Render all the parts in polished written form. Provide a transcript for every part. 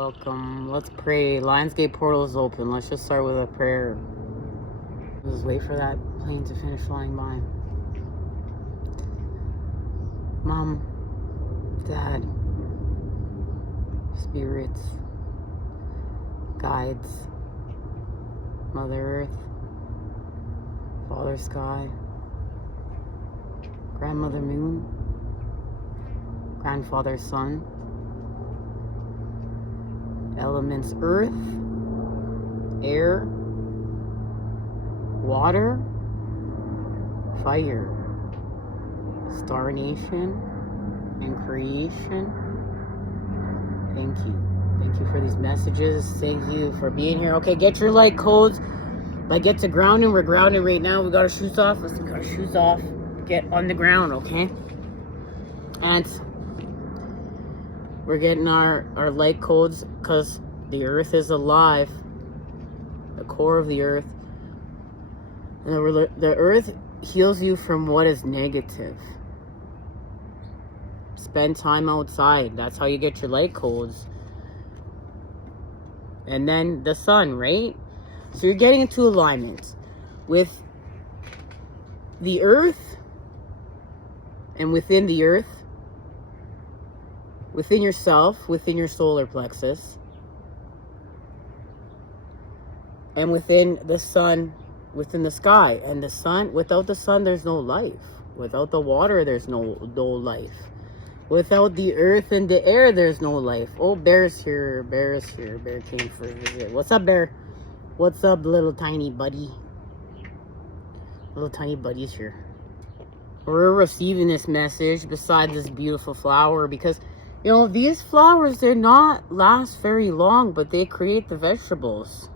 welcome. Let's pray. Lionsgate portal is open. Let's just start with a prayer. Just wait for that plane to finish flying by. Mom, Dad, spirits, guides, Mother Earth, Father Sky, Grandmother Moon, Grandfather Sun, elements earth, air, water, fire, star nation, and creation. Thank you for these messages. Thank you for being here. Okay, get your light codes. Like, get to grounding. We're grounding right now. We got our shoes off. Let's get our shoes off. Get on the ground, okay? And we're getting our light codes because the earth is alive. The core of the earth. And the earth heals you from what is negative. Spend time outside. That's how you get your light codes. And then the sun, right? So you're getting into alignment with the earth and within the earth, within yourself, within your solar plexus, and within the sun, within the sky. And the sun, without the sun, there's no life. Without the water, there's no life. Without the earth and the air, there's no life. Oh, Bear's here. Bear's here. Bear came for a visit. What's up, Bear? What's up, little tiny buddy? Little tiny buddy's here. We're receiving this message beside this beautiful flower because, you know, these flowers, they're not last very long, but they create the vegetables.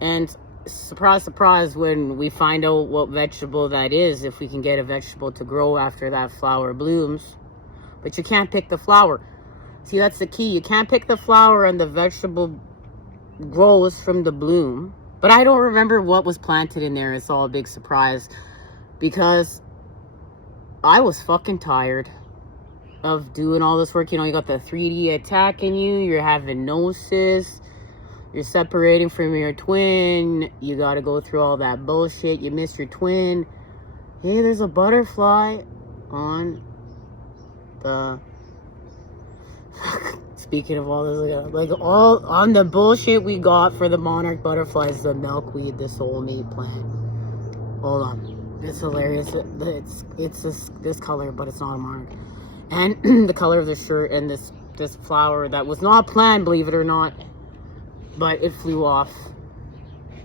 And surprise, surprise, when we find out what vegetable that is, if we can get a vegetable to grow after that flower blooms. But you can't pick the flower. See, that's the key. You can't pick the flower and the vegetable grows from the bloom. But I don't remember what was planted in there. It's all a big surprise. Because I was fucking tired of doing all this work. You know, you got the 3D attacking you. You're having gnosis. You're separating from your twin. You got to go through all that bullshit. You miss your twin. Hey, there's a butterfly on the... Speaking of all this, like all on the bullshit we got for the monarch butterflies, the milkweed, the soulmate plant. Hold on. It's hilarious. It's this color, but it's not a monarch. And the color of the shirt and this flower that was not planned, believe it or not. But it flew off.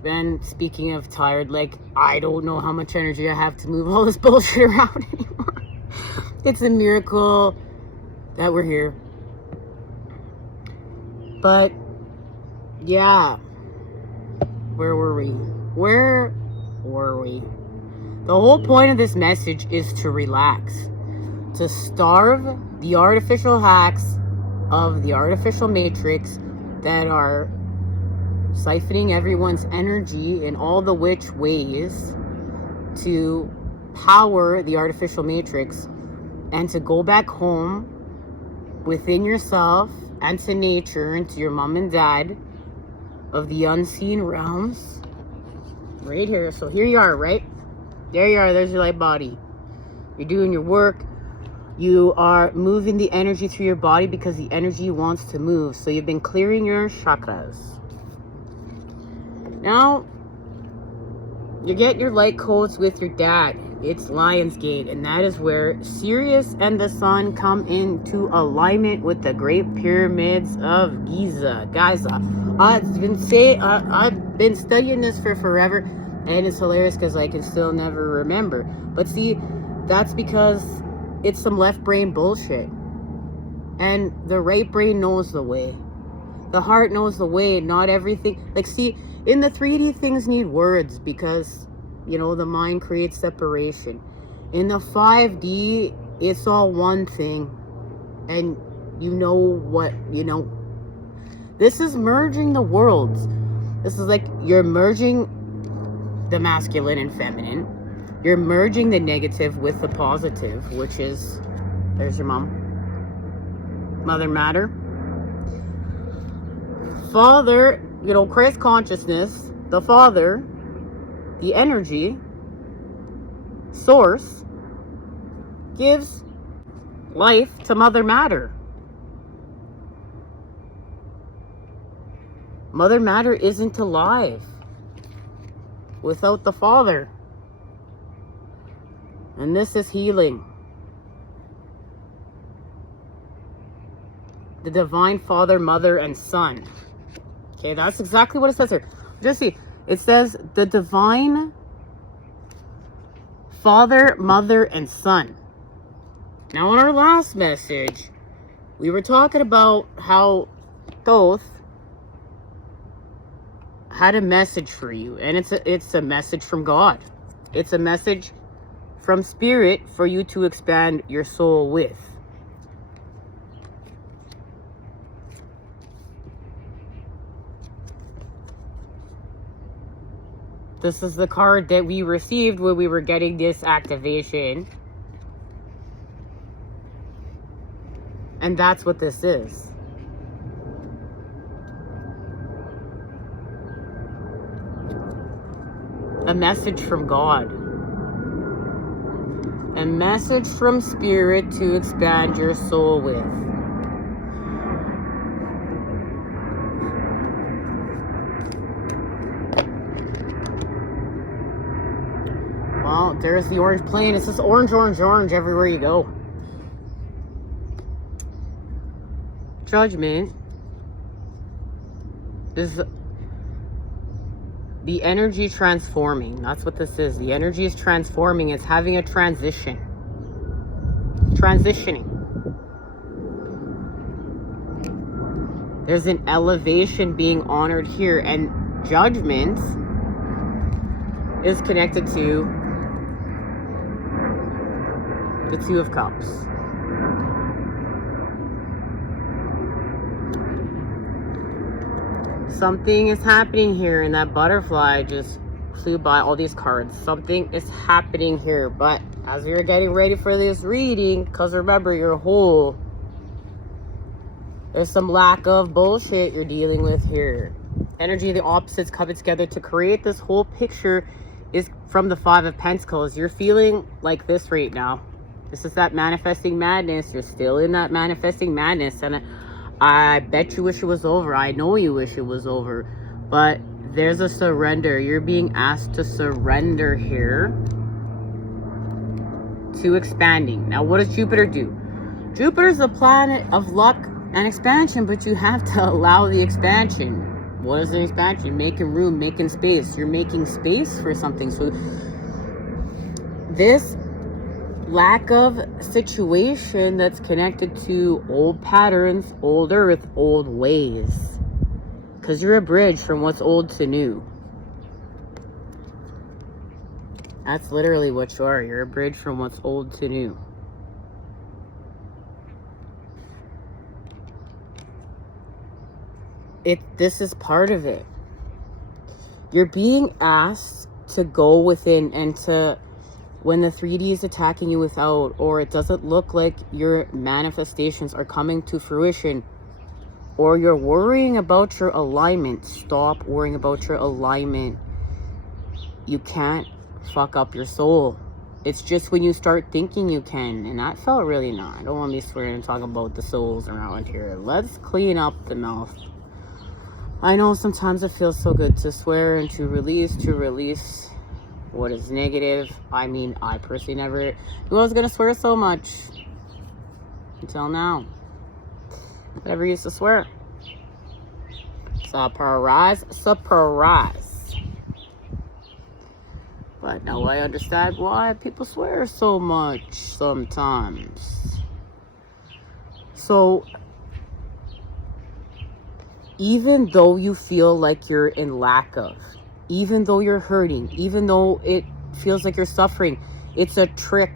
Then, speaking of tired, like, I don't know how much energy I have to move all this bullshit around anymore. It's a miracle that we're here. But, yeah. Where were we? The whole point of this message is to relax. To starve the artificial hacks of the artificial matrix that are siphoning everyone's energy in all the which ways to power the artificial matrix, and to go back home within yourself and to nature and to your mom and dad of the unseen realms right here. So here you are, right? There you are. There's your light body. You're doing your work. You are moving the energy through your body because the energy wants to move. So you've been clearing your chakras. Now, you get your light codes with your dad. It's Lionsgate, and that is where Sirius and the sun come into alignment with the Great Pyramids of Giza. Guys, I've been studying this for forever, and it's hilarious because I can still never remember. But see, that's because it's some left brain bullshit. And the right brain knows the way. The heart knows the way, not everything. Like, see, in the 3D, things need words because, you know, the mind creates separation. In the 5D, it's all one thing. And you know what, you know. This is merging the worlds. This is like you're merging the masculine and feminine. You're merging the negative with the positive, which is, there's your mom. Mother Matter. Father, you know, Christ consciousness, the Father, the energy, source, gives life to Mother Matter. Mother Matter isn't alive without the Father. And this is healing. The Divine Father, Mother, and Son. Okay, that's exactly what it says here. Just see, it says the Divine Father, Mother, and Son. Now, in our last message, we were talking about how Thoth had a message for you, and it's a message from God. It's a message from Spirit for you to expand your soul with. This is the card that we received when we were getting this activation. And that's what this is. A message from God. A message from Spirit to expand your soul with. Well, there's the orange plane. It's just orange, orange, orange everywhere you go. Judgment is the energy transforming. That's what this is. The energy is transforming. It's having a transition. Transitioning. There's an elevation being honored here. And judgment is connected to the Two of Cups. Something is happening here, and that butterfly just flew by all these cards. Something is happening here, but as we were getting ready for this reading, because remember, you're whole, there's some lack of bullshit you're dealing with here. Energy of the opposites coming together to create this whole picture is from the Five of Pentacles. You're feeling like this right now. This is that manifesting madness. You're still in that manifesting madness, and I bet you wish it was over. I know you wish it was over. But there's a surrender. You're being asked to surrender here to expanding. Now, what does Jupiter do? Jupiter's the planet of luck and expansion, but you have to allow the expansion. What is the expansion? Making room, making space. You're making space for something. So this lack of situation that's connected to old patterns, old earth, old ways. Because you're a bridge from what's old to new. That's literally what you are. You're a bridge from what's old to new. This is part of it. You're being asked to go within and to, when the 3D is attacking you without, or it doesn't look like your manifestations are coming to fruition, or you're worrying about your alignment, stop worrying about your alignment. You can't fuck up your soul. It's just when you start thinking you can, and that felt really not. I don't want to be swearing and talking about the souls around here. Let's clean up the mouth. I know sometimes it feels so good to swear and to release what is negative. I mean, I personally never was gonna swear so much until now. Never used to swear. Surprise. But now I understand why people swear so much sometimes. So, even though you feel like you're in lack of, even though you're hurting, even though it feels like you're suffering, it's a trick.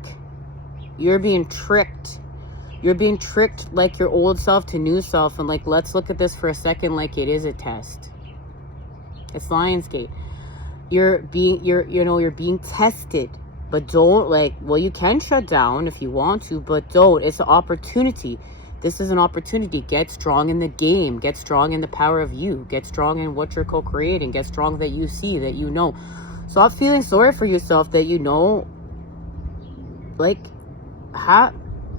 You're being tricked. You're being tricked like your old self to new self. And like, let's look at this for a second like it is a test. It's Lionsgate. You're being tested. But don't, like, well, you can shut down if you want to, but don't. It's an opportunity. This is an opportunity. Get strong in the game. Get strong in the power of you. Get strong in what you're co-creating. Get strong that you see, that you know. Stop feeling sorry for yourself that you know. Like,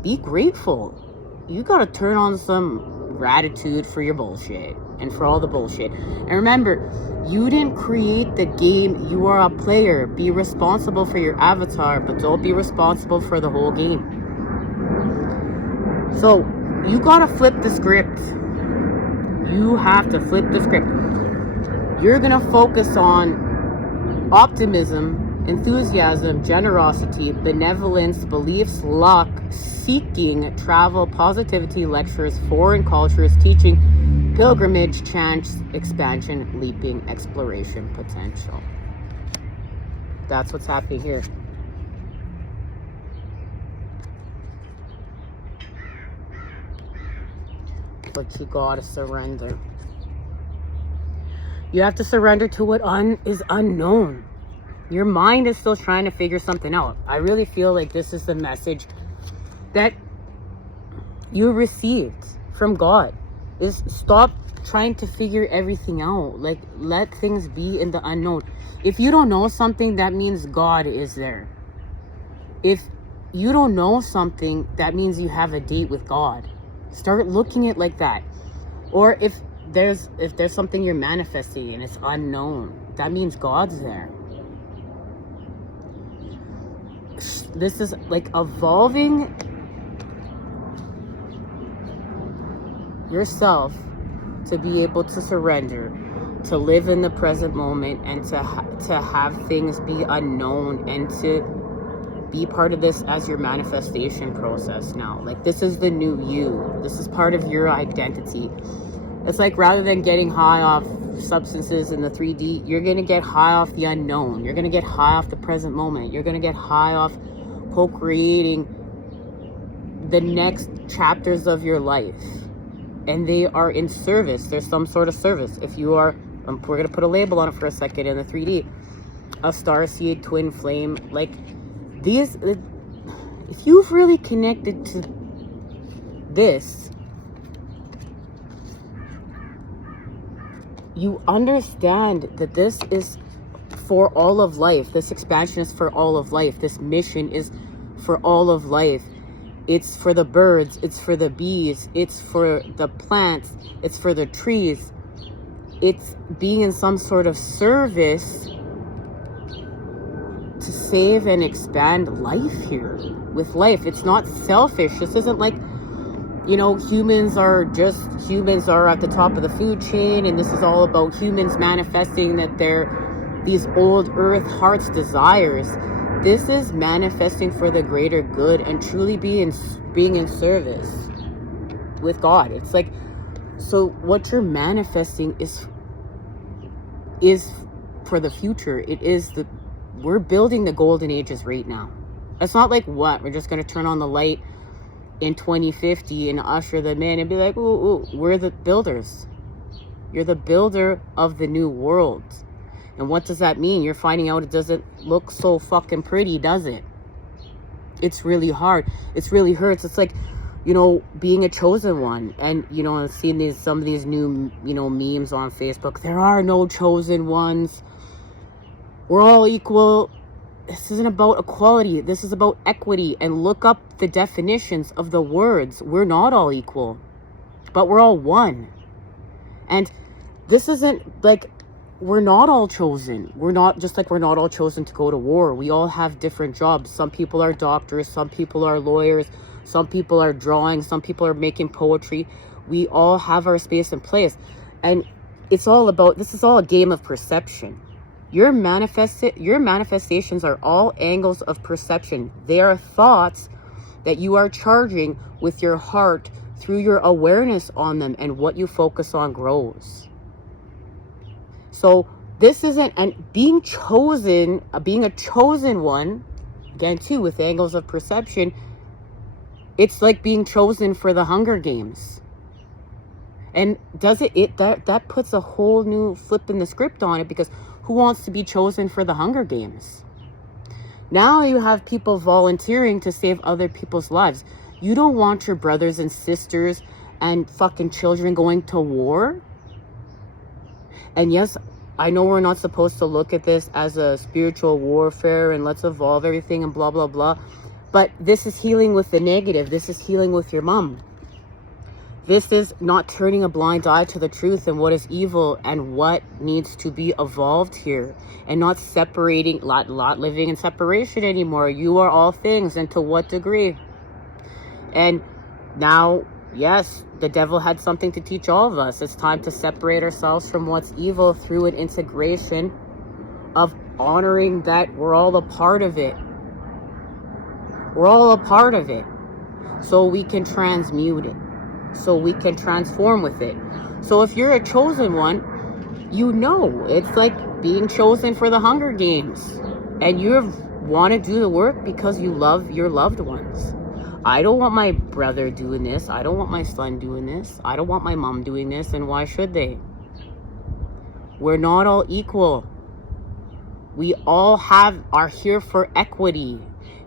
be grateful. You gotta turn on some gratitude for your bullshit and for all the bullshit. And remember, you didn't create the game. You are a player. Be responsible for your avatar, but don't be responsible for the whole game. So, you gotta flip the script. You have to flip the script. You're gonna focus on optimism, enthusiasm, generosity, benevolence, beliefs, luck, seeking, travel, positivity, lectures, foreign cultures, teaching, pilgrimage, chance, expansion, leaping, exploration, potential. That's what's happening here. But you gotta surrender. You have to surrender to what is unknown. Your mind is still trying to figure something out. I really feel like this is the message that you received from God. Is stop trying to figure everything out. Like, let things be in the unknown. If you don't know something, that means God is there. If you don't know something, that means you have a date with God. Start looking at it like that. Or if there's something you're manifesting and it's unknown, that means God's there. This is like evolving yourself to be able to surrender, to live in the present moment, and to have things be unknown, and to be part of this as your manifestation process now. Like, this is the new you. This is part of your identity. It's like, rather than getting high off substances in the 3D, you're going to get high off the unknown. You're going to get high off the present moment. You're going to get high off co-creating the next chapters of your life. And they are in service. There's some sort of service. If you are, we're going to put a label on it for a second in the 3D. A starseed, twin flame, like these, if you've really connected to this, you understand that this is for all of life. This expansion is for all of life. This mission is for all of life. It's for the birds. It's for the bees. It's for the plants. It's for the trees. It's being in some sort of service to save and expand life here with life. It's not selfish. This isn't like, you know, humans are at the top of the food chain, and this is all about humans manifesting that they're these old earth heart's desires. This is manifesting for the greater good and truly being in service with God. It's like, so what you're manifesting is for the future. We're building the golden ages right now. It's not like, what, we're just going to turn on the light in 2050 and usher them in and be like, ooh, we're the builders. You're the builder of the new world. And what does that mean? You're finding out it doesn't look so fucking pretty, does it? It's really hard. It's really hurts. It's like, you know, being a chosen one. And, you know, I've seen some of these new, you know, memes on Facebook. There are no chosen ones. We're all equal. This isn't about equality. This is about equity. And look up the definitions of the words. We're not all equal, but we're all one. And this isn't like, we're not all chosen. We're not, just like we're not all chosen to go to war. We all have different jobs. Some people are doctors. Some people are lawyers. Some people are drawing. Some people are making poetry. We all have our space and place. And it's all about, this is all a game of perception. Your manifestations are all angles of perception. They are thoughts that you are charging with your heart through your awareness on them, and what you focus on grows. So this isn't, and being chosen, being a chosen one, again too, with angles of perception, it's like being chosen for the Hunger Games. And that puts a whole new flip in the script on it, because who wants to be chosen for the Hunger Games? Now you have people volunteering to save other people's lives. You don't want your brothers and sisters and fucking children going to war? And yes, I know we're not supposed to look at this as a spiritual warfare and let's evolve everything and blah, blah, blah. But this is healing with the negative. This is healing with your mom. This is not turning a blind eye to the truth and what is evil and what needs to be evolved here. And not separating, not living in separation anymore. You are all things, and to what degree? And now, yes, the devil had something to teach all of us. It's time to separate ourselves from what's evil through an integration of honoring that we're all a part of it. We're all a part of it. So we can transmute it. So we can transform with it. So if you're a chosen one, you know it's like being chosen for the Hunger Games. And you want to do the work because you love your loved ones. I don't want my brother doing this. I don't want my son doing this. I don't want my mom doing this. And why should they? We're not all equal. We all are here for equity.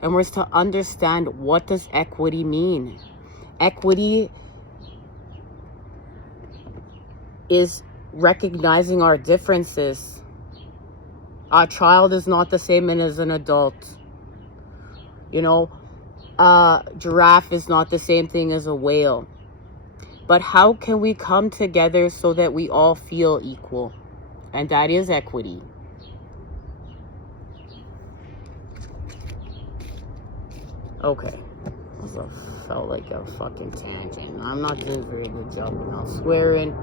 And we're to understand, what does equity mean? Equity is recognizing our differences. A child is not the same as an adult. You know, a giraffe is not the same thing as a whale. But how can we come together so that we all feel equal? And that is equity. Okay. Also felt like a fucking tangent. I'm not doing a very good job without swearing.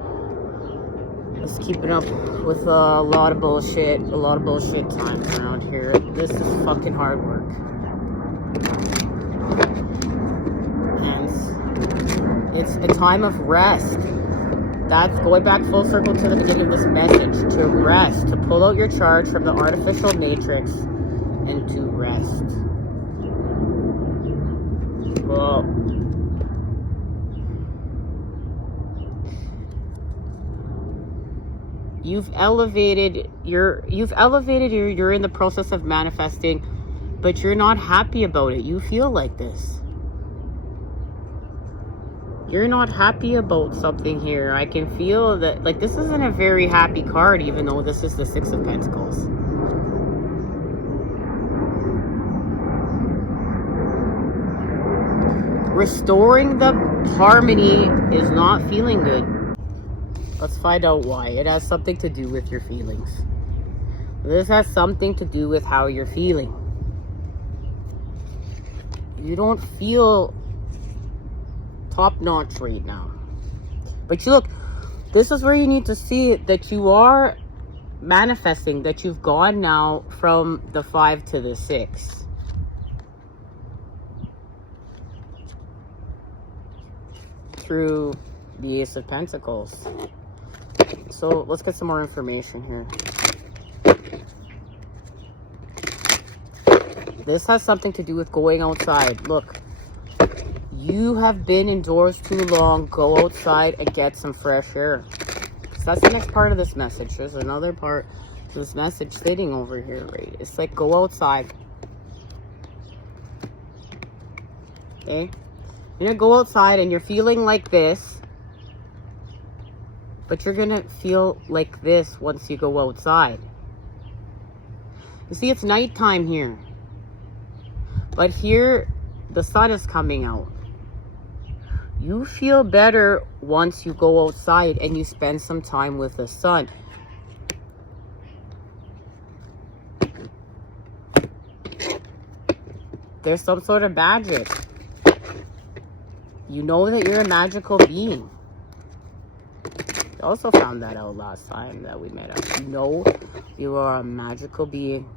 Just keeping up with a lot of bullshit times around here. This is fucking hard work. And it's a time of rest. That's going back full circle to the beginning of this message. To rest. To pull out your charge from the artificial matrix and to rest. Well, you're in the process of manifesting, but you're not happy about it. You feel like this. You're not happy about something here. I can feel that, like, this isn't a very happy card, even though this is the Six of Pentacles. Restoring the harmony is not feeling good. Let's find out why. It has something to do with your feelings. This has something to do with how you're feeling. You don't feel top notch right now. But you look, this is where you need to see that you are manifesting, that you've gone now from the 5 to the 6. Through the Ace of Pentacles. So let's get some more information here. This has something to do with going outside. Look, you have been indoors too long. Go outside and get some fresh air. So that's the next part of this message. There's another part of this message sitting over here, right? It's like, go outside. Okay? You're gonna go outside and you're feeling like this. But you're gonna feel like this once you go outside. You see, it's nighttime here. But here, the sun is coming out. You feel better once you go outside and you spend some time with the sun. There's some sort of magic. You know that you're a magical being. I also found that out last time that we met up. You know you are a magical being.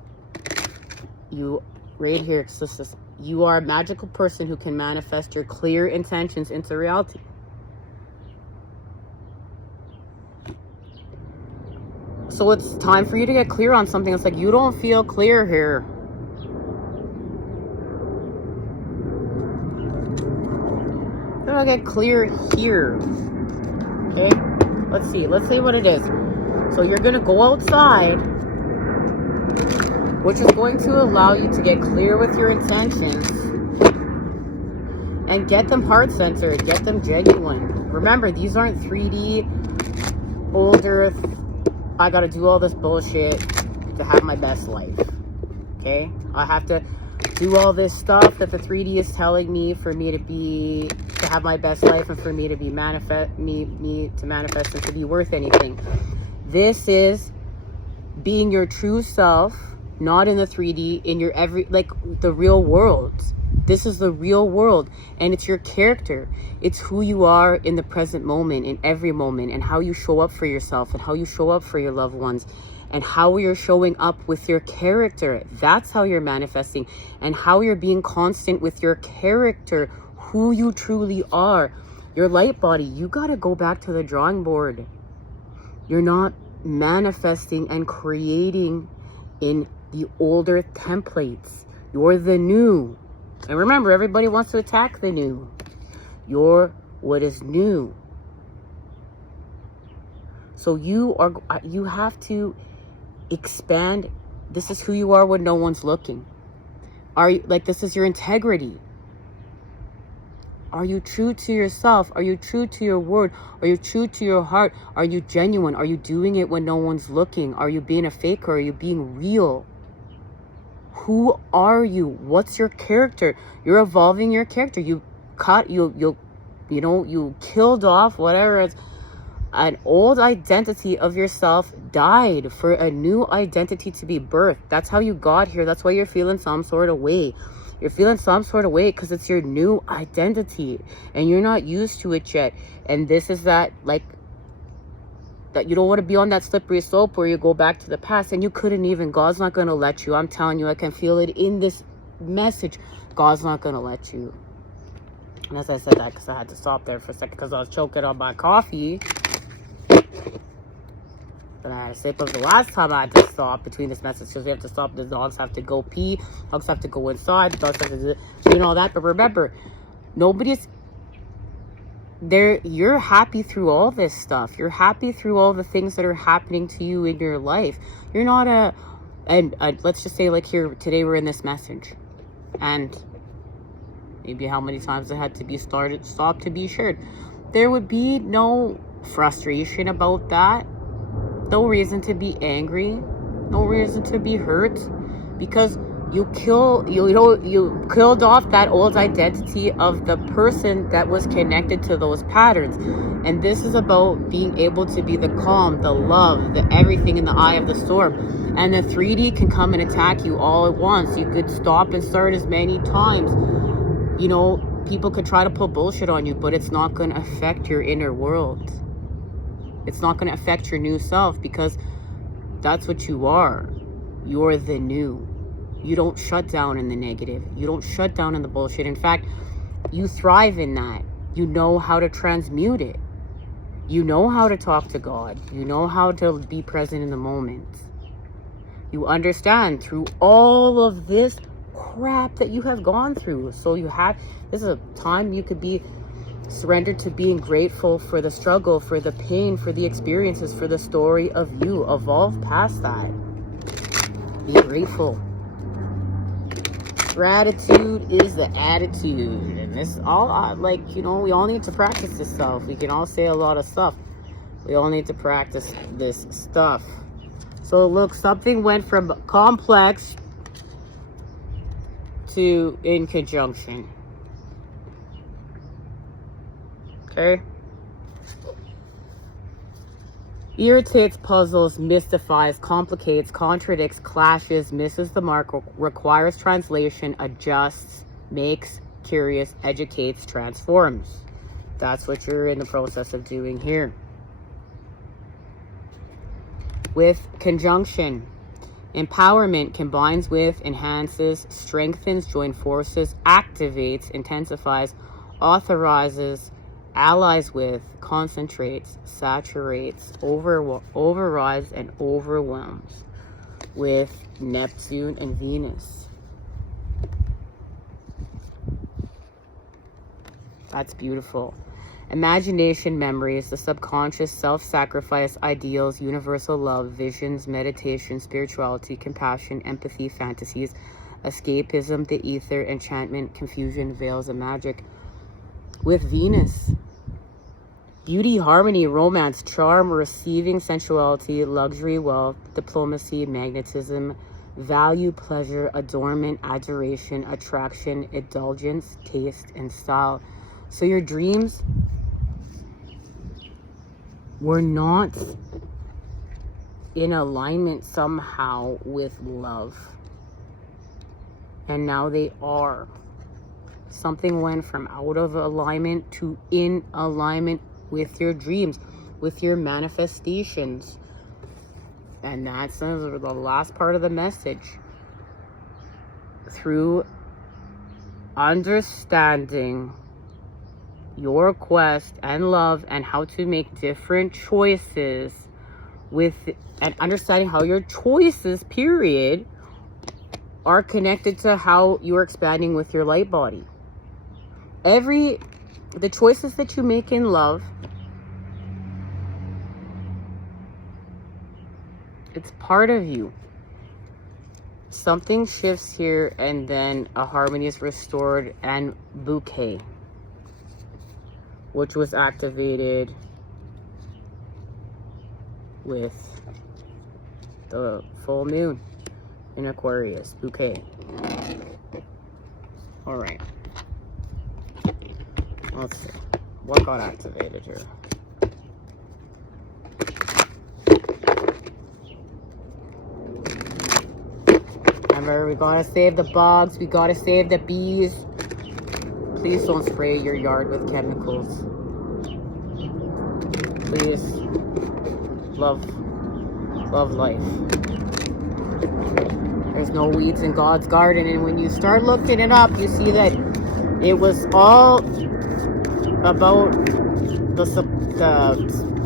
You, right here, it's just this, you are a magical person who can manifest your clear intentions into reality. So it's time for you to get clear on something. It's like, you don't feel clear here. You're gonna get clear here. Okay? Let's see. Let's see what it is. So you're gonna go outside, which is going to allow you to get clear with your intentions And get them heart-centered. Get them genuine. Remember, these aren't 3D, older, I gotta do all this bullshit to have my best life. Okay? I have to do all this stuff that the 3D is telling me for me to have my best life and for me to be manifest and to be worth anything. This is being your true self, not in the 3D, in your the real world. This is the real world, and it's your character. It's who you are in the present moment, in every moment, and how you show up for yourself and how you show up for your loved ones and how you're showing up with your character. That's how you're manifesting, and how you're being constant with your character, who you truly are. Your light body, you got to go back to the drawing board. You're not manifesting and creating in the older templates. You're the new. And remember, everybody wants to attack the new. You're what is new. So you have to expand. This is who you are when no one's looking. This is your integrity. Are you true to yourself? Are you true to your word? Are you true to your heart? Are you genuine? Are you doing it when no one's looking? Are you being a faker? Are you being real? Who are you? What's your character? You're evolving your character. You killed off whatever it's an old identity of yourself, died for a new identity to be birthed. That's how you got here. That's why you're feeling some sort of way. You're feeling some sort of way because it's your new identity and you're not used to it yet. And this is that you don't want to be on that slippery slope where you go back to the past and you couldn't even. God's not going to let you. I'm telling you, I can feel it in this message. God's not going to let you. And as I said that, because I had to stop there for a second because I was choking on my coffee. Then I had a sip of the last time I had to stop between this message because we have to stop. The dogs have to go pee. Dogs have to go inside. The dogs have to do all that. But remember, nobody's there. You're happy through all this stuff. You're happy through all the things that are happening to you in your life. You're not let's just say here today we're in this message. And maybe how many times it had to be stopped to be shared. There would be no frustration about that. No reason to be angry. No reason to be hurt. Because you killed off that old identity of the person that was connected to those patterns. And this is about being able to be the calm, the love, the everything in the eye of the storm. And the 3D can come and attack you all at once. You could stop and start as many times. People could try to pull bullshit on you, but it's not going to affect your inner world. It's not going to affect your new self because that's what you are. You're the new. You don't shut down in the negative. You don't shut down in the bullshit. In fact, you thrive in that. You know how to transmute it. You know how to talk to God. You know how to be present in the moment. You understand through all of this crap that you have gone through. So this is a time you could be surrendered to being grateful for the struggle, for the pain, for the experiences, for the story of you. Evolve past that. Be grateful. Gratitude is the attitude. And this all we all need to practice this stuff. We can all say a lot of stuff. We all need to practice this stuff. So look, something went from complex to in conjunction. Okay? Irritates, puzzles, mystifies, complicates, contradicts, clashes, misses the mark, requires translation, adjusts, makes, curious, educates, transforms. That's what you're in the process of doing here. With conjunction, empowerment combines with, enhances, strengthens, join forces, activates, intensifies, authorizes, allies with, concentrates, saturates, overrides, and overwhelms with Neptune and Venus. That's beautiful. Imagination, memories, the subconscious, self-sacrifice, ideals, universal love, visions, meditation, spirituality, compassion, empathy, fantasies, escapism, the ether, enchantment, confusion, veils, and magic. with Venus. Beauty, harmony, romance, charm, receiving, sensuality, luxury, wealth, diplomacy, magnetism, value, pleasure, adornment, adoration, attraction, indulgence, taste, and style. So your dreams were not in alignment somehow with love. And now they are. Something went from out of alignment to in alignment with your dreams, with your manifestations. And that's the last part of the message. Through understanding your quest and love and how to make different choices with, and understanding how your choices, period, are connected to how you're expanding with your light body. The choices that you make in love, it's part of you. Something shifts here, and then a harmony is restored, and bouquet, which was activated with the full moon in Aquarius. Bouquet. All right. Let's see. What got activated here? Remember, we gotta save the bugs. We gotta save the bees. Please don't spray your yard with chemicals. Please. Love life. There's no weeds in God's garden. And when you start looking it up, you see that it was all about the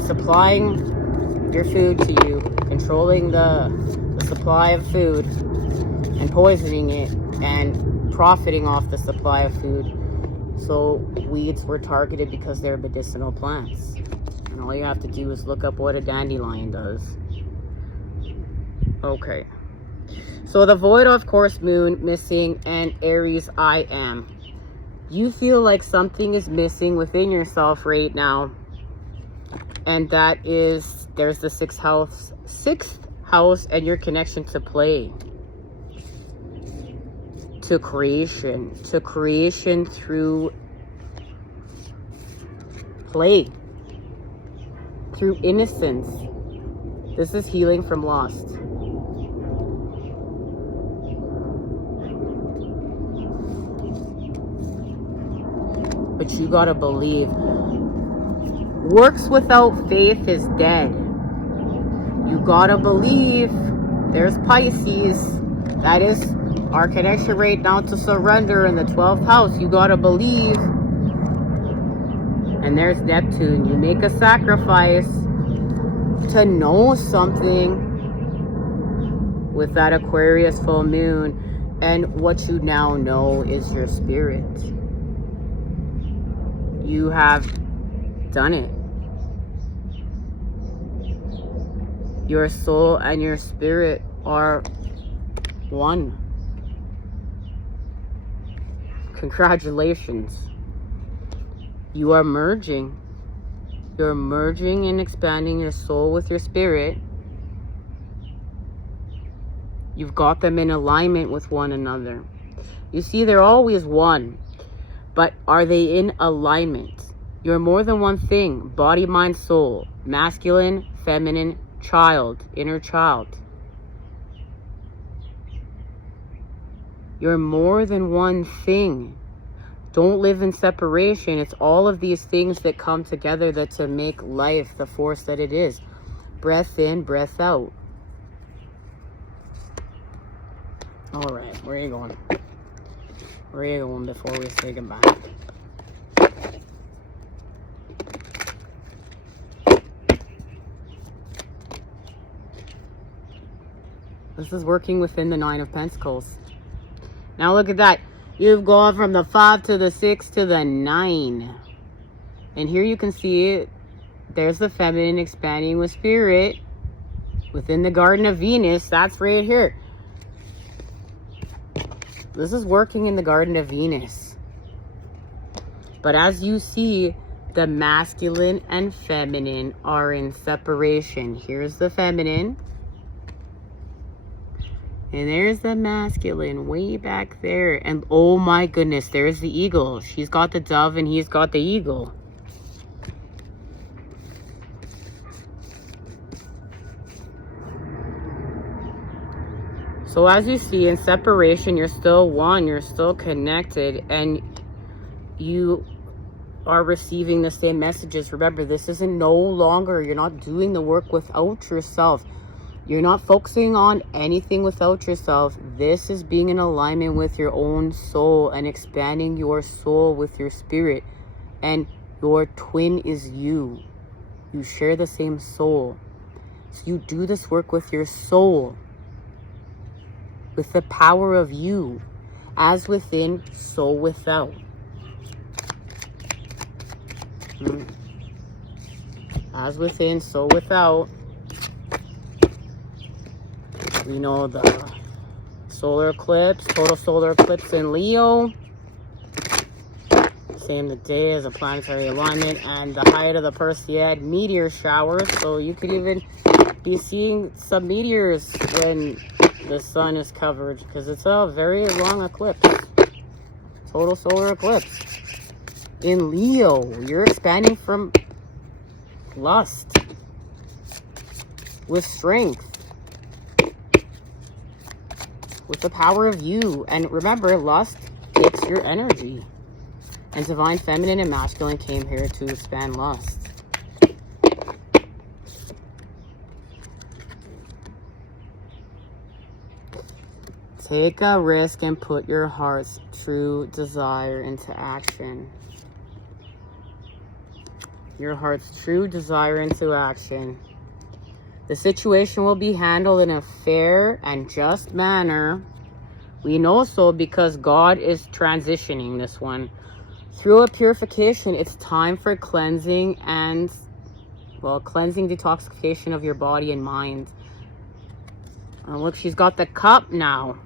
supplying your food to you, controlling the supply of food and poisoning it and profiting off the supply of food. So weeds were targeted because they're medicinal plants. And all you have to do is look up what a dandelion does. Okay. So the void, of course, moon missing, and Aries, I am. You feel like something is missing within yourself right now. And that is, there's the sixth house and your connection to play. To creation through play. Through innocence. This is healing from lost. But you gotta believe. Works without faith is dead. You gotta believe. There's Pisces. That is our connection right now to surrender in the 12th house. You gotta believe. And there's Neptune. You make a sacrifice to know something with that Aquarius full moon. And what you now know is your spirit. You have done it. Your soul and your spirit are one. Congratulations. You are merging. You're merging and expanding your soul with your spirit. You've got them in alignment with one another. You see, they're always one. But are they in alignment? You're more than one thing. Body, mind, soul. Masculine, feminine, child, inner child. You're more than one thing. Don't live in separation. It's all of these things that come together that to make life the force that it is. Breath in, breath out. All right, where are you going? Where are you going before we say goodbye? This is working within the 9 of Pentacles. Now look at that. You've gone from the 5 to the 6 to the 9. And here you can see it. There's the feminine expanding with spirit within the Garden of Venus. That's right here. This is working in the Garden of Venus. But as you see, the masculine and feminine are in separation. Here's the feminine. And there's the masculine way back there. And oh my goodness, there's the eagle. She's got the dove and he's got the eagle. So as you see, in separation, you're still one, you're still connected, and you are receiving the same messages. Remember, this isn't no longer, you're not doing the work without yourself. You're not focusing on anything without yourself. This is being in alignment with your own soul and expanding your soul with your spirit. And your twin is you. You share the same soul. So you do this work with your soul, with the power of you, as within, so without. As within, so without. We know the solar eclipse, total solar eclipse in Leo. Same the day as a planetary alignment, and the height of the Perseid meteor shower. So you could even be seeing some meteors when the sun is covered, because it's a very long eclipse. Total solar eclipse. In Leo, you're expanding from lust with strength, with the power of you. And remember, lust takes your energy. And divine feminine and masculine came here to expand lust. Take a risk and put your heart's true desire into action. Your heart's true desire into action. The situation will be handled in a fair and just manner. We know so because God is transitioning this one. Through a purification, it's time for cleansing and, well, cleansing, detoxification of your body and mind. Look, she's got the cup now.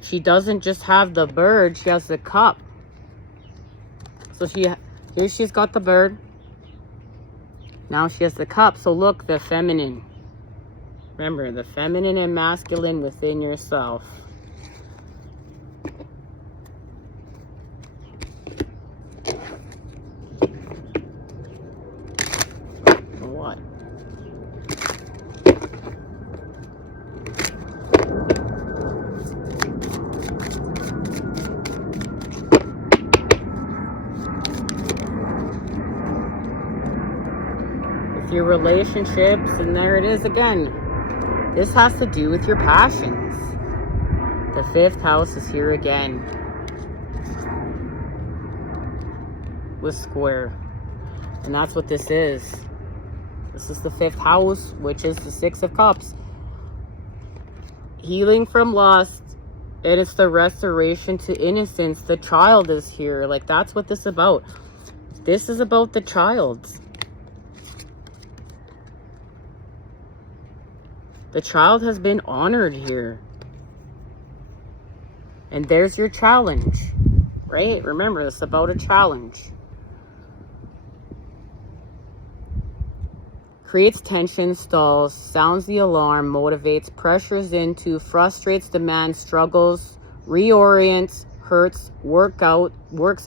She doesn't just have the bird, she has the cup. So here she's got the bird. Now she has the cup. So look, the feminine. Remember, the feminine and masculine within yourself. What? Your relationships, and there it is again. This has to do with your passions. The fifth house is here again with square, and that's what this is. This is the fifth house, which is the Six of Cups. Healing from lust, and it's the restoration to innocence. The child is here. Like, that's what this is about. This is about the child. The child has been honored here. And there's your challenge, right? Remember, it's about a challenge. Creates tension, stalls, sounds the alarm, motivates, pressures into, frustrates, demands, struggles, reorients, hurts, works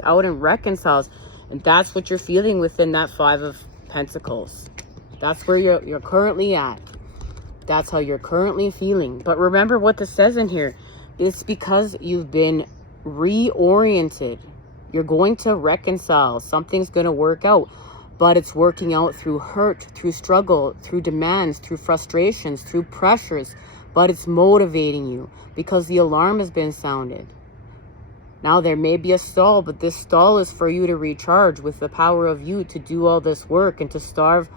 out, and reconciles. And that's what you're feeling within that Five of Pentacles. That's where you're currently at. That's how you're currently feeling. But remember what this says in here. It's because you've been reoriented. You're going to reconcile. Something's going to work out. But it's working out through hurt, through struggle, through demands, through frustrations, through pressures. But it's motivating you because the alarm has been sounded. Now there may be a stall, but this stall is for you to recharge with the power of you to do all this work and to starve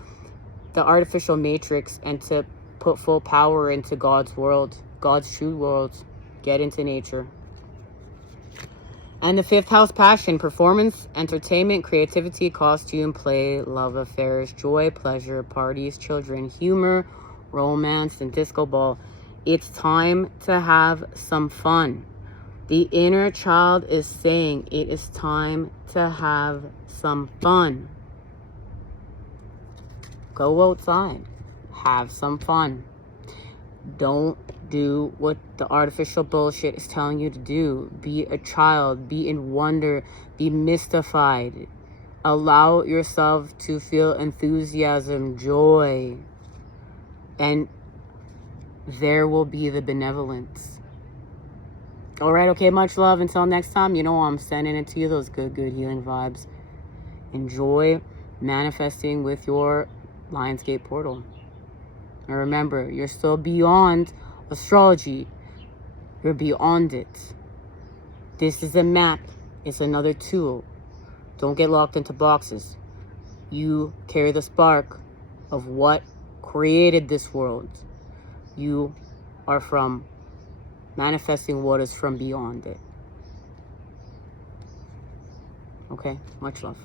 the artificial matrix and to put full power into God's world, God's true world. Get into nature. And the fifth house, passion, performance, entertainment, creativity, costume, play, love affairs, joy, pleasure, parties, children, humor, romance, and disco ball. It's time to have some fun. The inner child is saying it is time to have some fun. Go outside. Have some fun. Don't do what the artificial bullshit is telling you to do. Be a child. Be in wonder. Be mystified. Allow yourself to feel enthusiasm, joy. And there will be the benevolence. Alright, okay, much love. Until next time, you know I'm sending it to you, those good healing vibes. Enjoy manifesting with your Lionsgate portal. And remember, you're still beyond astrology. You're beyond it. This is a map. It's another tool. Don't get locked into boxes. You carry the spark of what created this world. You are from manifesting what is from beyond it. Okay? Much love.